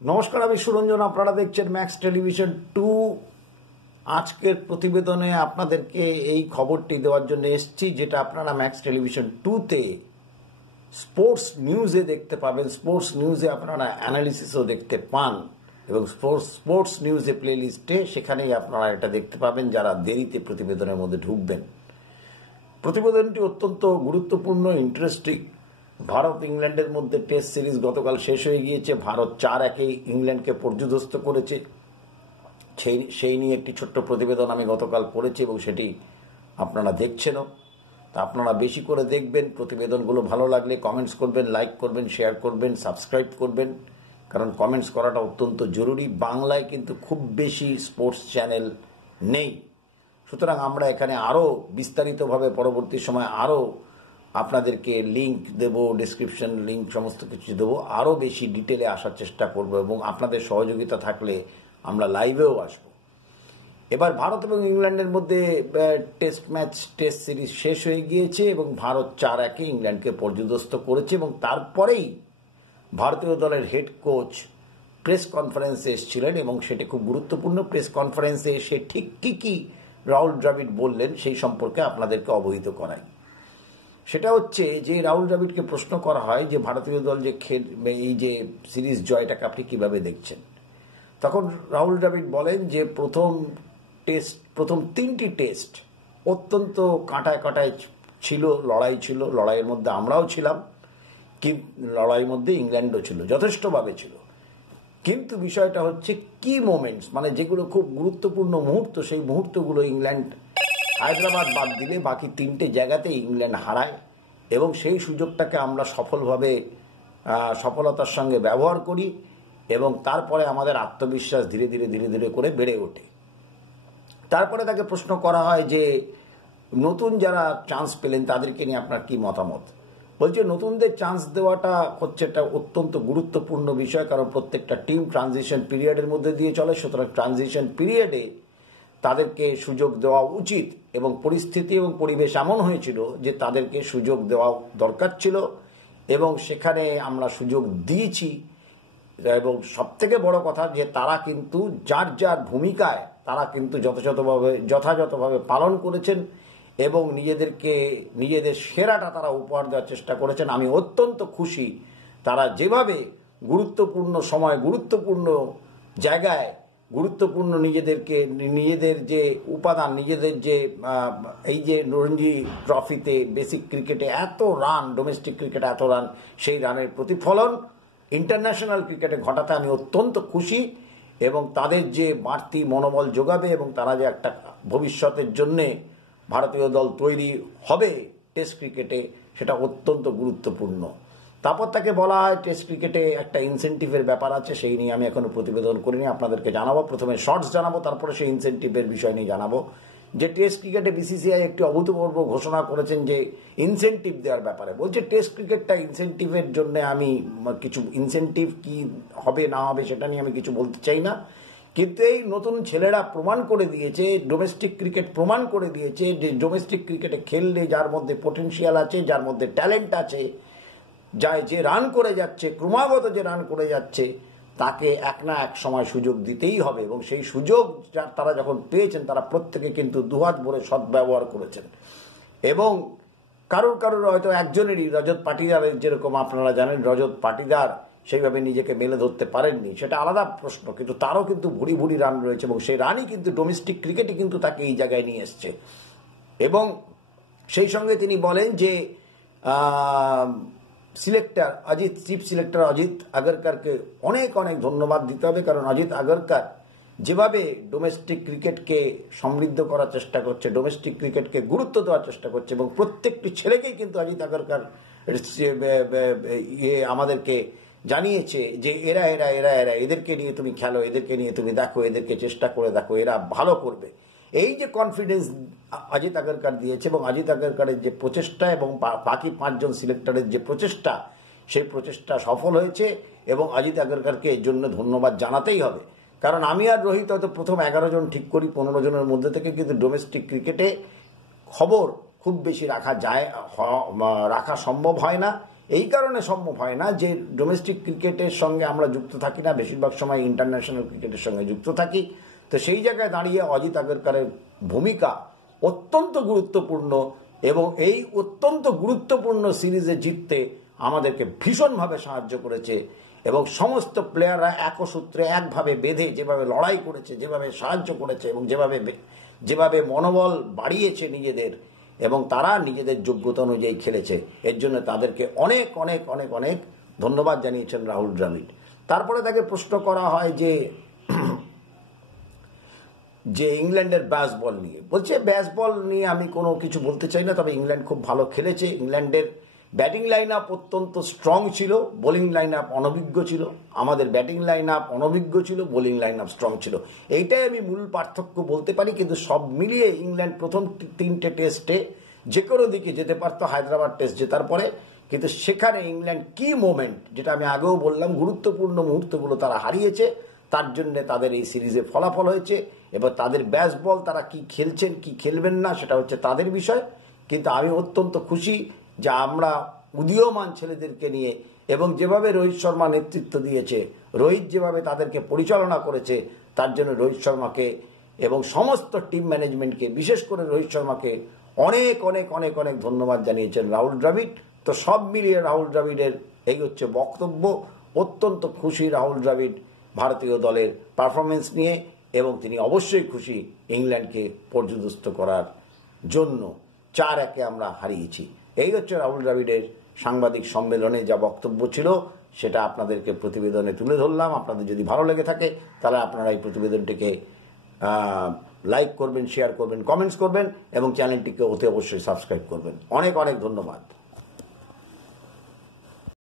নমস্কার, আমি সুরঞ্জন। আপনারা দেখছেন ম্যাক্স টেলিভিশন 2। আজকের প্রতিবেদনে আপনাদেরকে এই খবরটি দেওয়ার জন্য এসেছি, যেটা আপনারা ম্যাক্স টেলিভিশন 2-তে স্পোর্টস নিউজে দেখতে পাবেন। স্পোর্টস নিউজে আপনারা অ্যানালিসিসও দেখতে পান, এবং স্পোর্টস নিউজে প্লেলিস্টে সেখানেই আপনারা এটা দেখতে পাবেন যারা দেরিতে প্রতিবেদনের মধ্যে ঢুকবেন। প্রতিবেদনটি অত্যন্ত গুরুত্বপূর্ণ, ইন্টারেস্টিং। ভারত ইংল্যান্ডের মধ্যে টেস্ট সিরিজ গতকাল শেষ হয়ে গিয়েছে। ভারত 4-1 ইংল্যান্ডকে পর্যুদস্ত করেছে। সেই নিয়ে একটি ছোট্ট প্রতিবেদন আমি গতকাল করেছি এবং সেটি আপনারা দেখছেনও। তা আপনারা বেশি করে দেখবেন। প্রতিবেদনগুলো ভালো লাগলে কমেন্টস করবেন, লাইক করবেন, শেয়ার করবেন, সাবস্ক্রাইব করবেন, কারণ কমেন্টস করাটা অত্যন্ত জরুরি। বাংলায় কিন্তু খুব বেশি স্পোর্টস চ্যানেল নেই, সুতরাং আমরা এখানে আরও বিস্তারিতভাবে পরবর্তী সময় আরও আপনাদেরকে লিঙ্ক দেব, ডেসক্রিপশন লিঙ্ক সমস্ত কিছু দেবো, আরও বেশি ডিটেলে আসার চেষ্টা করব, এবং আপনাদের সহযোগিতা থাকলে আমরা লাইভেও আসব। এবার ভারত এবং ইংল্যান্ডের মধ্যে টেস্ট সিরিজ শেষ হয়ে গিয়েছে এবং ভারত 4-1 ইংল্যান্ডকে পর্যুদস্ত করেছে। এবং তারপরেই ভারতীয় দলের হেড কোচ প্রেস কনফারেন্সে এসেছিলেন, এবং সেটি খুব গুরুত্বপূর্ণ। প্রেস কনফারেন্সে এসে ঠিক কী রাহুল দ্রাবিড় বললেন সেই সম্পর্কে আপনাদেরকে অবহিত করাই। সেটা হচ্ছে যে রাহুল দ্রাবিড়কে প্রশ্ন করা হয় যে ভারতীয় দল যে এই যে সিরিজ জয়টাকে আপনি কিভাবে দেখছেন। তখন রাহুল দ্রাবিড় বলেন যে প্রথম 3টি টেস্ট অত্যন্ত কাঁটায় কাঁটায় ছিল, লড়াই ছিল, লড়াইয়ের মধ্যে আমরাও ছিলাম, কিন্তু লড়াইয়ের মধ্যে ইংল্যান্ডও ছিল, যথেষ্টভাবে ছিল। কিন্তু বিষয়টা হচ্ছে কি মোমেন্টস, মানে যেগুলো খুব গুরুত্বপূর্ণ মুহূর্ত, সেই মুহূর্তগুলো ইংল্যান্ড, হায়দ্রাবাদ বাদ দিলে বাকি 3টে জায়গাতেই ইংল্যান্ড হারায়, এবং সেই সুযোগটাকে আমরা সফলতার সঙ্গে ব্যবহার করি, এবং তারপরে আমাদের আত্মবিশ্বাস ধীরে ধীরে করে বেড়ে ওঠে। তারপরে তাকে প্রশ্ন করা হয় যে নতুন যারা চান্স পেলেন তাদেরকে নিয়ে আপনার কি মতামত। বলছে নতুনদের চান্স দেওয়াটা হচ্ছে একটা অত্যন্ত গুরুত্বপূর্ণ বিষয়, কারণ প্রত্যেকটা টিম ট্রানজিশন পিরিয়ডের মধ্যে দিয়ে চলে, সুতরাং ট্রানজিশন পিরিয়ডে তাদেরকে সুযোগ দেওয়া উচিত, এবং পরিস্থিতি এবং পরিবেশ এমন হয়েছিল যে তাদেরকে সুযোগ দেওয়া দরকার ছিল, এবং সেখানে আমরা সুযোগ দিয়েছি। এবং সবথেকে বড় কথা যে তারা কিন্তু যার যার ভূমিকায় তারা কিন্তু যথাযথভাবে পালন করেছেন, এবং নিজেদের সেরাটা তারা উপহার দেওয়ার চেষ্টা করেছেন। আমি অত্যন্ত খুশি তারা যেভাবে গুরুত্বপূর্ণ সময়, গুরুত্বপূর্ণ জায়গায়, গুরুত্বপূর্ণ নিজেদের যে উপাদান, নিজেদের যে এই যে রঞ্জি ট্রফিতে বেসিক ক্রিকেটে এত রান, ডোমেস্টিক ক্রিকেটে এত রান, সেই রানের প্রতিফলন ইন্টারন্যাশনাল ক্রিকেটে ঘটাতে আমি অত্যন্ত খুশি, এবং তাদের যে বাড়তি মনোবল যোগাবে এবং তারা যে একটা ভবিষ্যতের জন্যে ভারতীয় দল তৈরি হবে টেস্ট ক্রিকেটে, সেটা অত্যন্ত গুরুত্বপূর্ণ। তারপর তাকে বলা হয় টেস্ট ক্রিকেটে একটা ইনসেন্টিভের ব্যাপার আছে, সেই নিয়ে আমি এখনো প্রতিবেদন করিনি, আপনাদেরকে জানাবো। প্রথমে শর্টস জানাবো, তারপরে সেই ইনসেন্টিভের বিষয় নিয়ে জানাবো। যে টেস্ট ক্রিকেটে বিসিসিআই একটি অভূতপূর্ব ঘোষণা করেছেন যে ইনসেন্টিভ দেওয়ার ব্যাপারে। বলছে টেস্ট ক্রিকেটটা ইনসেন্টিভের জন্য আমি কিছু ইনসেন্টিভ কি হবে না হবে সেটা নিয়ে আমি কিছু বলতে চাই না, কিন্তু এই নতুন ছেলেরা প্রমাণ করে দিয়েছে, ডোমেস্টিক ক্রিকেট প্রমাণ করে দিয়েছে যে ডোমেস্টিক ক্রিকেটে খেললে যার মধ্যে পোটেনশিয়াল আছে, যার মধ্যে ট্যালেন্ট আছে, যে রান করে যাচ্ছে, ক্রমাগত যে রান করে যাচ্ছে, তাকে এক না এক সময় সুযোগ দিতেই হবে। এবং সেই সুযোগ তারা যখন পেয়েছেন তারা প্রত্যেকে কিন্তু দুহাত ভরে সদ্ব্যবহার করেছেন। এবং কারোর হয়তো একজনেরই, রজত পাটিদারের, যেরকম আপনারা জানেন রজত পাটিদার সেইভাবে নিজেকে মেলে ধরতে পারেননি, সেটা আলাদা প্রশ্ন, কিন্তু তারও কিন্তু ভুরি রান রয়েছে, এবং সেই রানই কিন্তু ডোমেস্টিক ক্রিকেটে কিন্তু তাকে এই জায়গায় নিয়ে এসছে। এবং সেই সঙ্গে তিনি বলেন যে selector Ajit, chief selector Ajit আগরকারকে অনেক ধন্যবাদ দিতে হবে, কারণ অজিত আগরকার যেভাবে ডোমেস্টিক ক্রিকেটকে সমৃদ্ধ করার চেষ্টা করছে, ডোমেস্টিক ক্রিকেটকে গুরুত্ব দেওয়ার চেষ্টা করছে, এবং প্রত্যেকটি ছেলেকেই কিন্তু অজিত আগরকার আমাদেরকে জানিয়েছে যে এরা এদেরকে নিয়ে তুমি খেলো, এদেরকে নিয়ে তুমি দেখো, এদেরকে চেষ্টা করে দেখো, এরা ভালো করবে। এই যে কনফিডেন্স অজিত আগরকার দিয়েছে, এবং অজিত আগরকারের যে প্রচেষ্টা এবং বাকি 5 জন সিলেক্টরের যে প্রচেষ্টা, সেই প্রচেষ্টা সফল হয়েছে, এবং অজিত আগরকারকে এর জন্য ধন্যবাদ জানাতেই হবে। কারণ আমি আর রোহিত হয়তো প্রথম 11 জন ঠিক করি 15 জনের মধ্যে থেকে, কিন্তু ডোমেস্টিক ক্রিকেটে খবর খুব বেশি রাখা সম্ভব হয় না, এই কারণে সম্ভব হয় না যে ডোমেস্টিক ক্রিকেটের সঙ্গে আমরা যুক্ত থাকি না, বেশিরভাগ সময় ইন্টারন্যাশনাল ক্রিকেটের সঙ্গে যুক্ত থাকি। তো সেই জায়গায় দাঁড়িয়ে অজিত আগরকরের ভূমিকা অত্যন্ত গুরুত্বপূর্ণ এবং এই অত্যন্ত গুরুত্বপূর্ণ সিরিজে জিততে আমাদেরকে ভীষণভাবে সাহায্য করেছে এবং সমস্ত প্লেয়াররা একসূত্রে একভাবে বেঁধে যেভাবে লড়াই করেছে, যেভাবে সাহায্য করেছে এবং যেভাবে মনোবল বাড়িয়েছে নিজেদের এবং তারা নিজেদের যোগ্যতা অনুযায়ী খেলেছে, এর জন্য তাদেরকে অনেক অনেক অনেক অনেক ধন্যবাদ জানিয়েছেন রাহুল দ্রাবিড়। তারপরে তাকে প্রশ্ন করা হয় যে ইংল্যান্ডের ব্যাসবল নিয়ে, বলছে ব্যাসবল নিয়ে আমি কোনো কিছু বলতে চাই না, তবে ইংল্যান্ড খুব ভালো খেলেছে। ইংল্যান্ডের ব্যাটিং লাইন আপ অত্যন্ত স্ট্রং ছিল, বোলিং লাইন আপ অনভিজ্ঞ ছিল। আমাদের ব্যাটিং লাইন আপ অনভিজ্ঞ ছিল, বোলিং লাইন আপ স্ট্রং ছিল, এইটাই আমি মূল পার্থক্য বলতে পারি। কিন্তু সব মিলিয়ে ইংল্যান্ড প্রথম 3টে টেস্টে যে কোনো দিকে যেতে পারতো হায়দ্রাবাদ টেস্ট জেতার পরে, কিন্তু সেখানে ইংল্যান্ড কি মোমেন্ট, যেটা আমি আগেও বললাম, গুরুত্বপূর্ণ মুহূর্তগুলো তারা হারিয়েছে, তার জন্য তাদের এই সিরিজে ফলাফল হয়েছে। এবার তাদের ব্যাসবল তারা কি খেলছেন কি খেলবেন না সেটা হচ্ছে তাদের বিষয়। কিন্তু আমি অত্যন্ত খুশি যে আমরা উদীয়মান ছেলেদেরকে নিয়ে এবং যেভাবে রোহিত শর্মা নেতৃত্ব দিয়েছে, রোহিত যেভাবে তাদেরকে পরিচালনা করেছে, তার জন্য রোহিত শর্মাকে এবং সমস্ত টিম ম্যানেজমেন্টকে, বিশেষ করে রোহিত শর্মাকে অনেক অনেক অনেক অনেক ধন্যবাদ জানিয়েছেন রাহুল দ্রাবিড়। তো সব মিলিয়ে রাহুল দ্রাবিড়ের এই হচ্ছে বক্তব্য। অত্যন্ত খুশি রাহুল দ্রাবিড় ভারতীয় দলের পারফরমেন্স নিয়ে এবং তিনি অবশ্যই খুশি ইংল্যান্ডকে পর্যদস্ত করার জন্য। 4-1 আমরা হারিয়েছি। এই হচ্ছে রাহুল দ্রাবিড়ের সাংবাদিক সম্মেলনে যা বক্তব্য ছিল, সেটা আপনাদেরকে প্রতিবেদনে তুলে ধরলাম। আপনাদের যদি ভালো লেগে থাকে তাহলে আপনারা এই প্রতিবেদনটিকে লাইক করবেন, শেয়ার করবেন, কমেন্টস করবেন এবং চ্যানেলটিকে অতি অবশ্যই সাবস্ক্রাইব করবেন। অনেক অনেক ধন্যবাদ।